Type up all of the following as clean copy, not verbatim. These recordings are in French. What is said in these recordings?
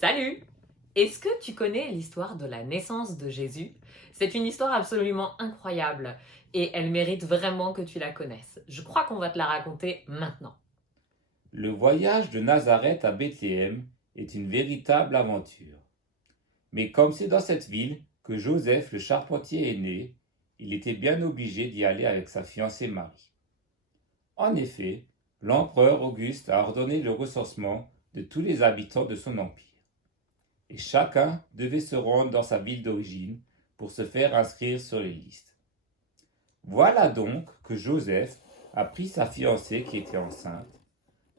Salut! Est-ce que tu connais l'histoire de la naissance de Jésus? C'est une histoire absolument incroyable et elle mérite vraiment que tu la connaisses. Je crois qu'on va te la raconter maintenant. Le voyage de Nazareth à Bethléem est une véritable aventure. Mais comme c'est dans cette ville que Joseph le charpentier est né, il était bien obligé d'y aller avec sa fiancée Marie. En effet, l'empereur Auguste a ordonné le recensement de tous les habitants de son empire. Et chacun devait se rendre dans sa ville d'origine pour se faire inscrire sur les listes. Voilà donc que Joseph a pris sa fiancée qui était enceinte,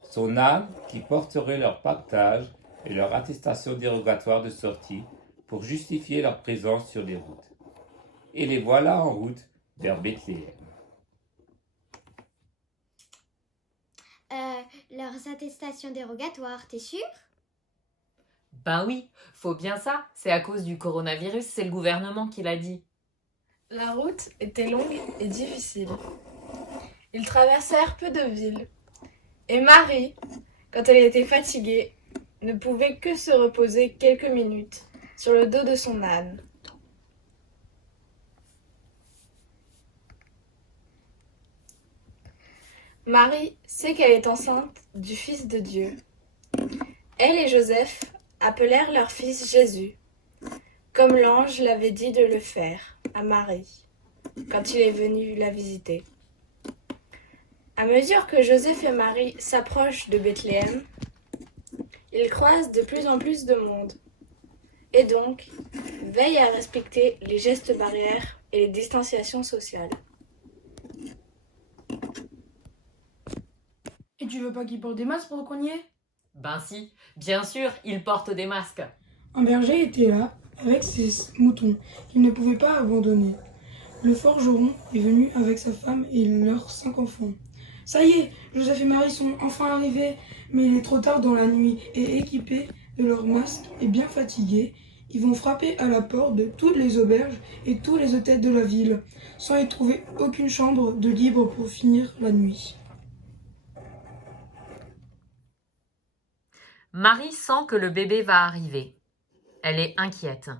son âne qui porterait leur pactage et leur attestation dérogatoire de sortie pour justifier leur présence sur les routes. Et les voilà en route vers Bethléem. Leurs attestations dérogatoires, t'es sûr? Ben oui, faut bien ça. C'est à cause du coronavirus, c'est le gouvernement qui l'a dit. La route était longue et difficile. Ils traversèrent peu de villes. Et Marie, quand elle était fatiguée, ne pouvait que se reposer quelques minutes sur le dos de son âne. Marie sait qu'elle est enceinte du Fils de Dieu. Elle et Joseph appelèrent leur fils Jésus, comme l'ange l'avait dit de le faire à Marie, quand il est venu la visiter. À mesure que Joseph et Marie s'approchent de Bethléem, ils croisent de plus en plus de monde, et donc veillent à respecter les gestes barrières et les distanciations sociales. Et tu veux pas qu'ils portent des masques pendant qu'on y est? Ben si, bien sûr, ils portent des masques. Un berger était là, avec ses moutons, qu'il ne pouvait pas abandonner. Le forgeron est venu avec sa femme et leurs 5 enfants. Ça y est, Joseph et Marie sont enfin arrivés, mais il est trop tard dans la nuit, et équipés de leurs masques et bien fatigués, ils vont frapper à la porte de toutes les auberges et tous les hôtels de la ville, sans y trouver aucune chambre de libre pour finir la nuit. Marie sent que le bébé va arriver. Elle est inquiète.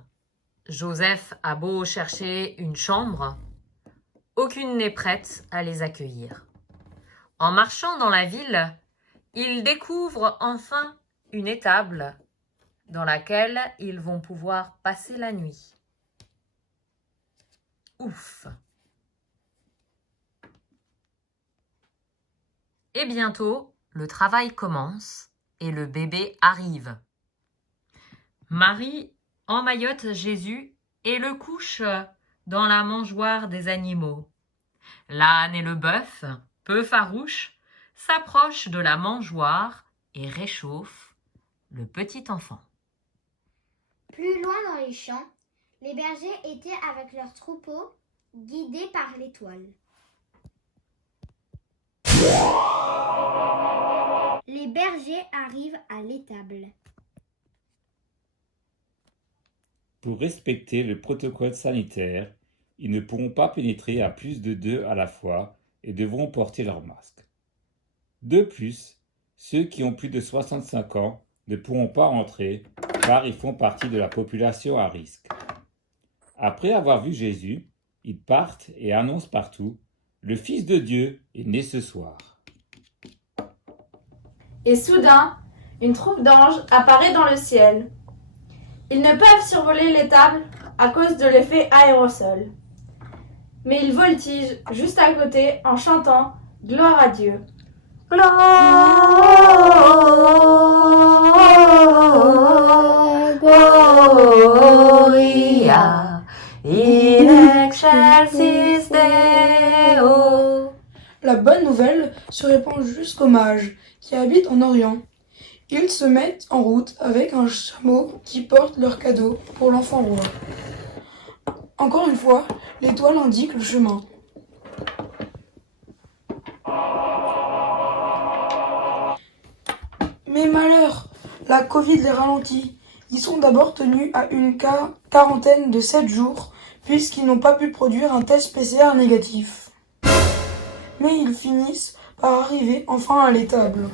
Joseph a beau chercher une chambre, aucune n'est prête à les accueillir. En marchant dans la ville, ils découvrent enfin une étable dans laquelle ils vont pouvoir passer la nuit. Ouf! Et bientôt, le travail commence et le bébé arrive. Marie emmaillote Jésus et le couche dans la mangeoire des animaux. L'âne et le bœuf, peu farouches, s'approchent de la mangeoire et réchauffent le petit enfant. Plus loin dans les champs, les bergers étaient avec leurs troupeaux, guidés par l'étoile. Les bergers arrivent à l'étable. Pour respecter le protocole sanitaire, ils ne pourront pas pénétrer à plus de 2 à la fois et devront porter leur masque. De plus, ceux qui ont plus de 65 ans ne pourront pas entrer car ils font partie de la population à risque. Après avoir vu Jésus, ils partent et annoncent partout « Le Fils de Dieu est né ce soir ». Et soudain, une troupe d'anges apparaît dans le ciel. Ils ne peuvent survoler l'étable à cause de l'effet aérosol. Mais ils voltigent juste à côté en chantant « Gloire à Dieu ». Gloria in excelsis Deo. La bonne nouvelle se répand jusqu'aux mages qui habitent en Orient. Ils se mettent en route avec un chameau qui porte leurs cadeaux pour l'enfant roi. Encore une fois, l'étoile indique le chemin. Mais malheur, la Covid les ralentit. Ils sont d'abord tenus à une quarantaine de 7 jours puisqu'ils n'ont pas pu produire un test PCR négatif. Mais ils finissent par arriver enfin à l'étable.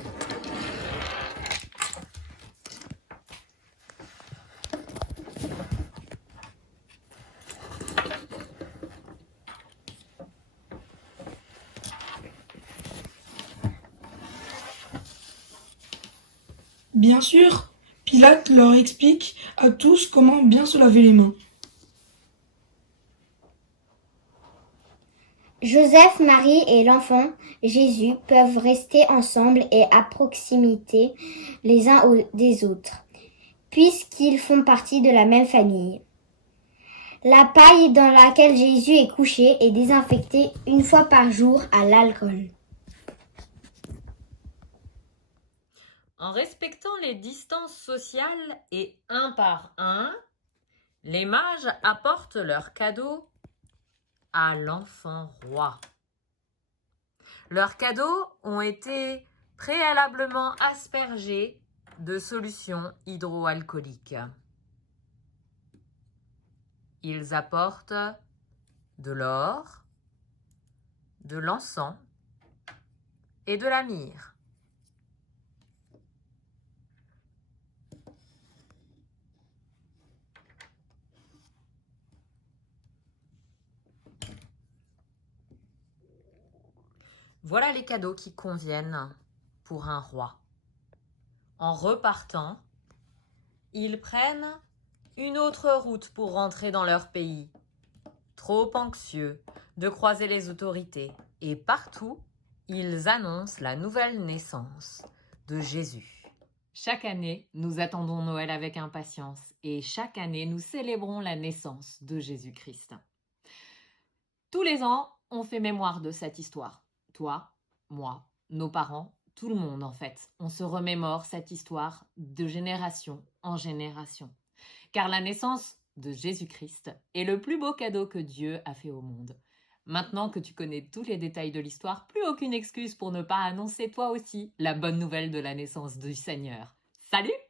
Bien sûr, Pilate leur explique à tous comment bien se laver les mains. Joseph, Marie et l'enfant Jésus peuvent rester ensemble et à proximité les uns des autres, puisqu'ils font partie de la même famille. La paille dans laquelle Jésus est couché est désinfectée une fois par jour à l'alcool. En respectant les distances sociales et un par un, les mages apportent leurs cadeaux à l'enfant roi. Leurs cadeaux ont été préalablement aspergés de solutions hydroalcooliques. Ils apportent de l'or, de l'encens et de la myrrhe. Voilà les cadeaux qui conviennent pour un roi. En repartant, ils prennent une autre route pour rentrer dans leur pays, trop anxieux de croiser les autorités, et partout, ils annoncent la nouvelle naissance de Jésus. Chaque année, nous attendons Noël avec impatience, et chaque année, nous célébrons la naissance de Jésus-Christ. Tous les ans, on fait mémoire de cette histoire. Toi, moi, nos parents, tout le monde en fait. On se remémore cette histoire de génération en génération. Car la naissance de Jésus-Christ est le plus beau cadeau que Dieu a fait au monde. Maintenant que tu connais tous les détails de l'histoire, plus aucune excuse pour ne pas annoncer toi aussi la bonne nouvelle de la naissance du Seigneur. Salut!